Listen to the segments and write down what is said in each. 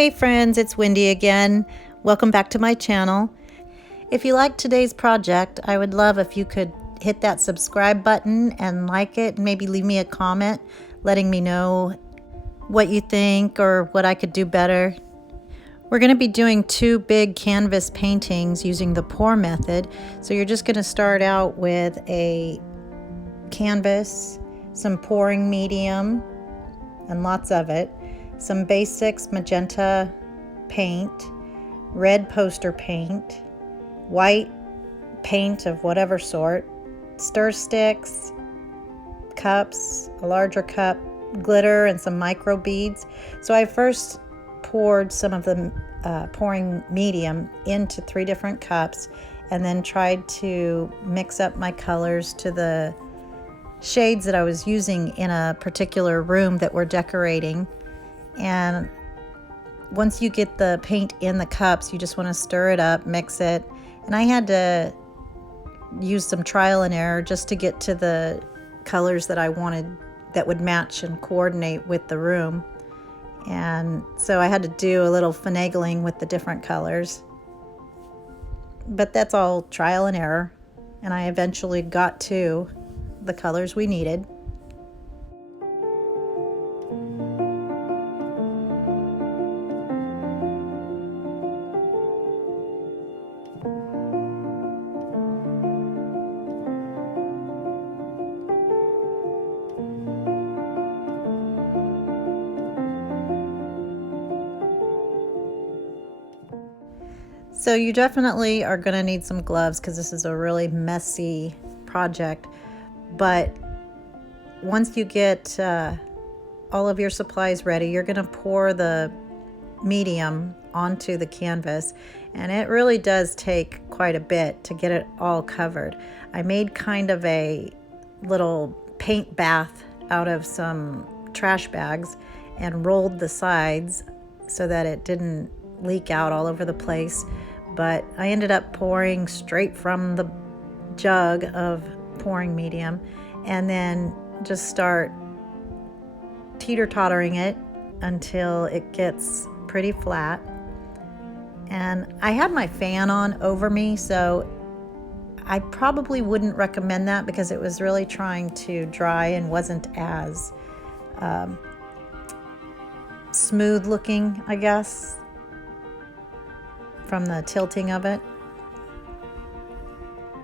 Hey friends, it's Wendy again. Welcome back to my channel. If you liked today's project, I would love if you could hit that subscribe button and like it, and maybe leave me a comment letting me know what you think or what I could do better. We're going to be doing 2 big canvas paintings using the pour method. So you're just going to start out with a canvas, some pouring medium, and lots of it, some basics magenta paint, red poster paint, white paint of whatever sort, stir sticks, cups, a larger cup, glitter, and some micro beads. So I first poured some of the pouring medium into 3 different cups and then tried to mix up my colors to the shades that I was using in a particular room that we're decorating. And once you get the paint in the cups, you just want to stir it up, mix it. And I had to use some trial and error just to get to the colors that I wanted that would match and coordinate with the room. And so I had to do a little finagling with the different colors. But that's all trial and error. And I eventually got to the colors we needed. So you definitely are going to need some gloves because this is a really messy project. But once you get all of your supplies ready, you're going to pour the medium onto the canvas. And it really does take quite a bit to get it all covered. I made kind of a little paint bath out of some trash bags and rolled the sides so that it didn't leak out all over the place. But I ended up pouring straight from the jug of pouring medium and then just start teeter-tottering it until it gets pretty flat. And I had my fan on over me, so I probably wouldn't recommend that because it was really trying to dry and wasn't as smooth looking, I guess, from the tilting of it.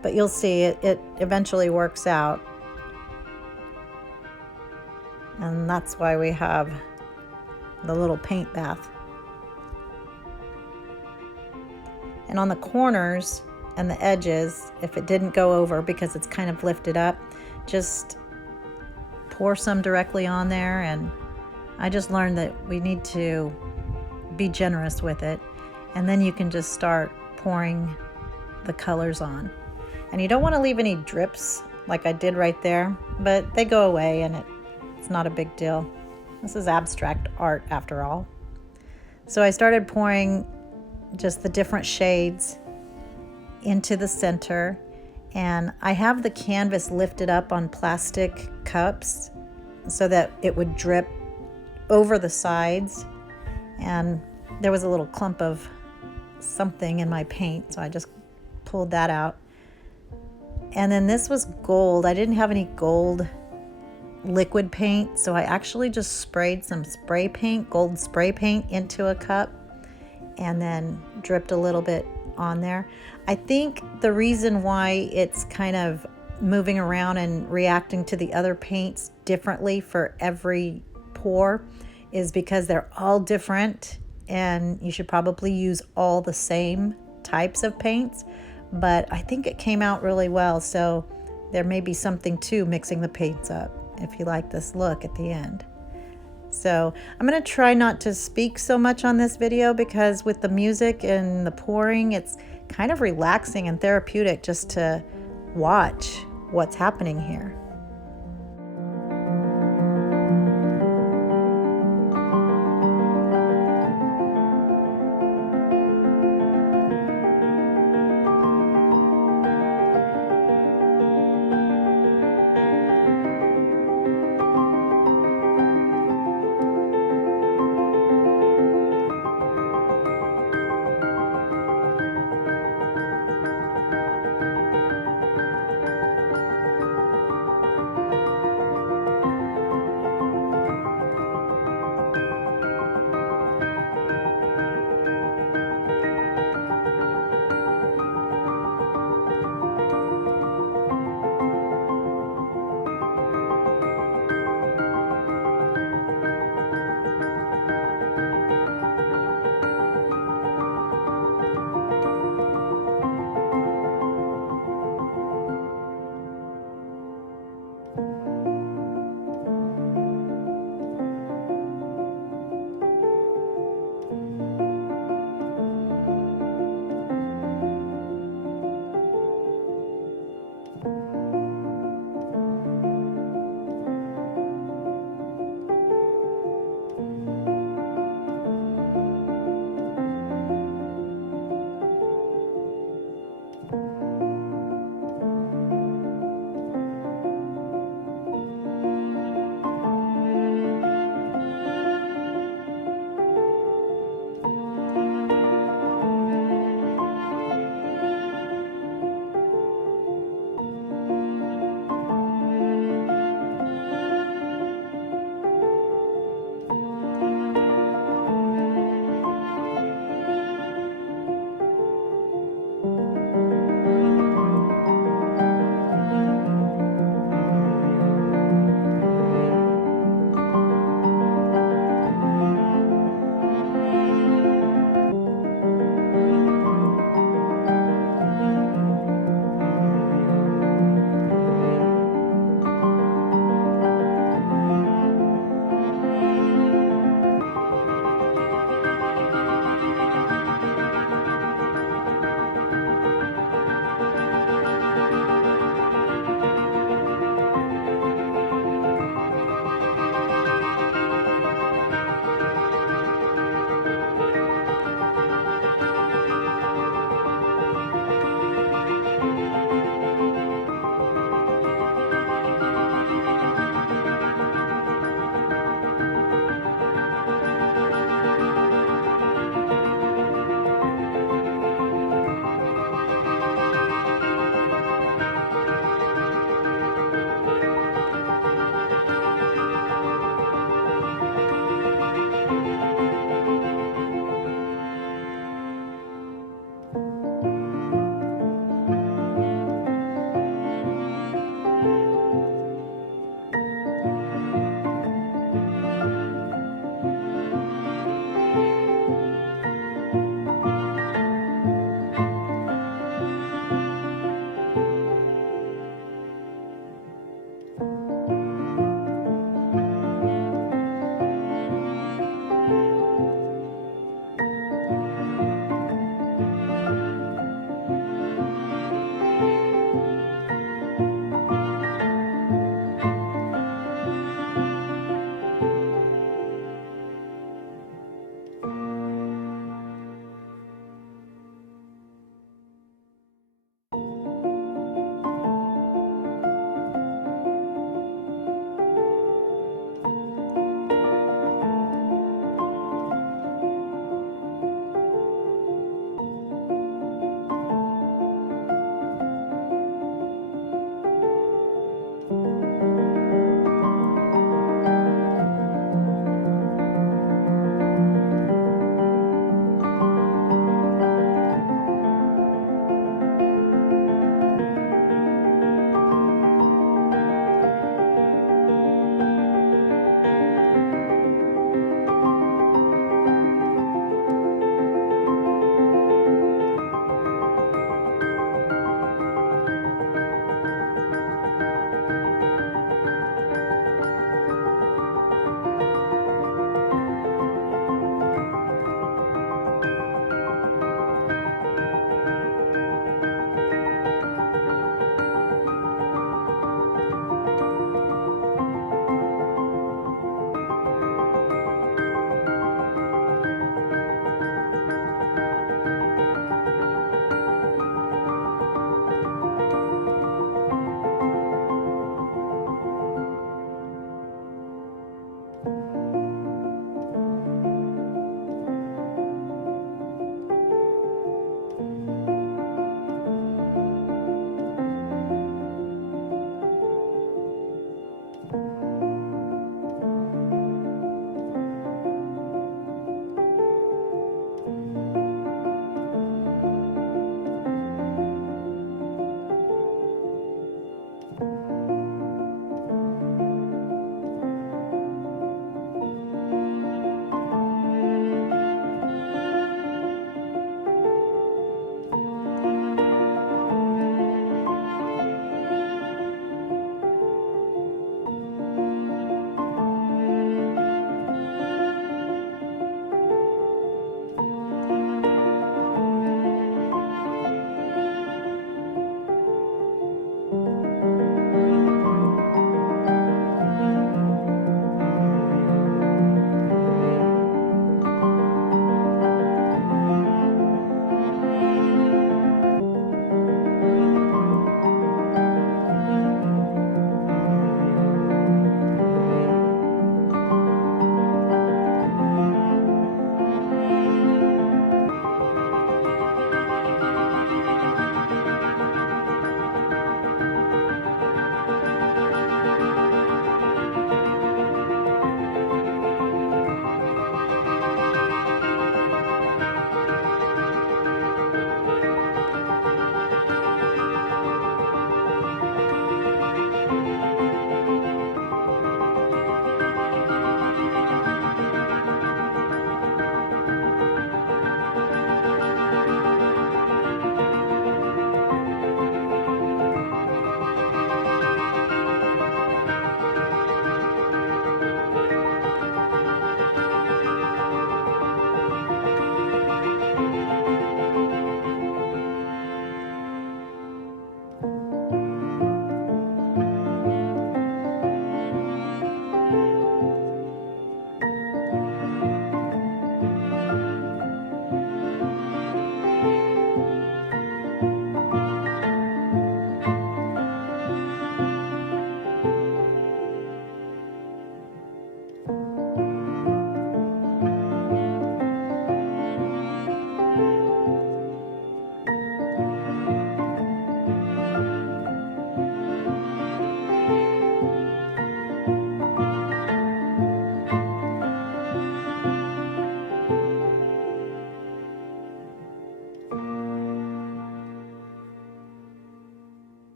But you'll see it eventually works out. And that's why we have the little paint bath. And on the corners and the edges, if it didn't go over because it's kind of lifted up, just pour some directly on there. And I just learned that we need to be generous with it. And then you can just start pouring the colors on. And you don't want to leave any drips like I did right there, but they go away and it's not a big deal. This is abstract art after all. So I started pouring just the different shades into the center, and I have the canvas lifted up on plastic cups so that it would drip over the sides. And there was a little clump of something in my paint, so I just pulled that out. And then this was gold. I didn't have any gold liquid paint, so I actually just sprayed some spray paint, gold spray paint, into a cup and then dripped a little bit on there. I think the reason why it's kind of moving around and reacting to the other paints differently for every pour is because they're all different, and you should probably use all the same types of paints. But I think it came out really well, so there may be something to mixing the paints up if you like this look at the end. So I'm going to try not to speak so much on this video because with the music and the pouring, it's kind of relaxing and therapeutic just to watch what's happening here.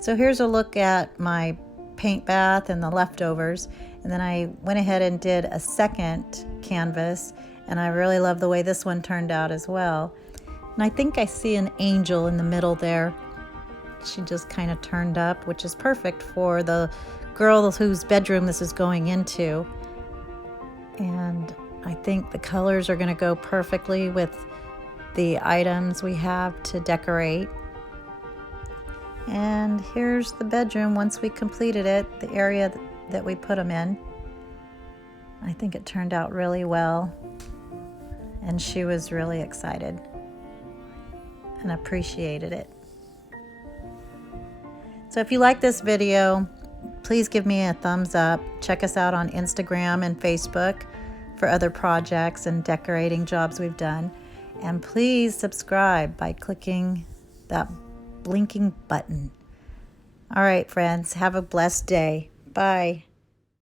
So here's a look at my paint bath and the leftovers. And then I went ahead and did a second canvas, and I really love the way this one turned out as well. And I think I see an angel in the middle there. She just kind of turned up, which is perfect for the girl whose bedroom this is going into. And I think the colors are going to go perfectly with the items we have to decorate. And here's the bedroom once we completed it, the area that we put them in. I think it turned out really well, and she was really excited and appreciated it. So if you like this video, please give me a thumbs up. Check us out on Instagram and Facebook for other projects and decorating jobs we've done. And please subscribe by clicking that blinking button. All right, friends, have a blessed day. Bye.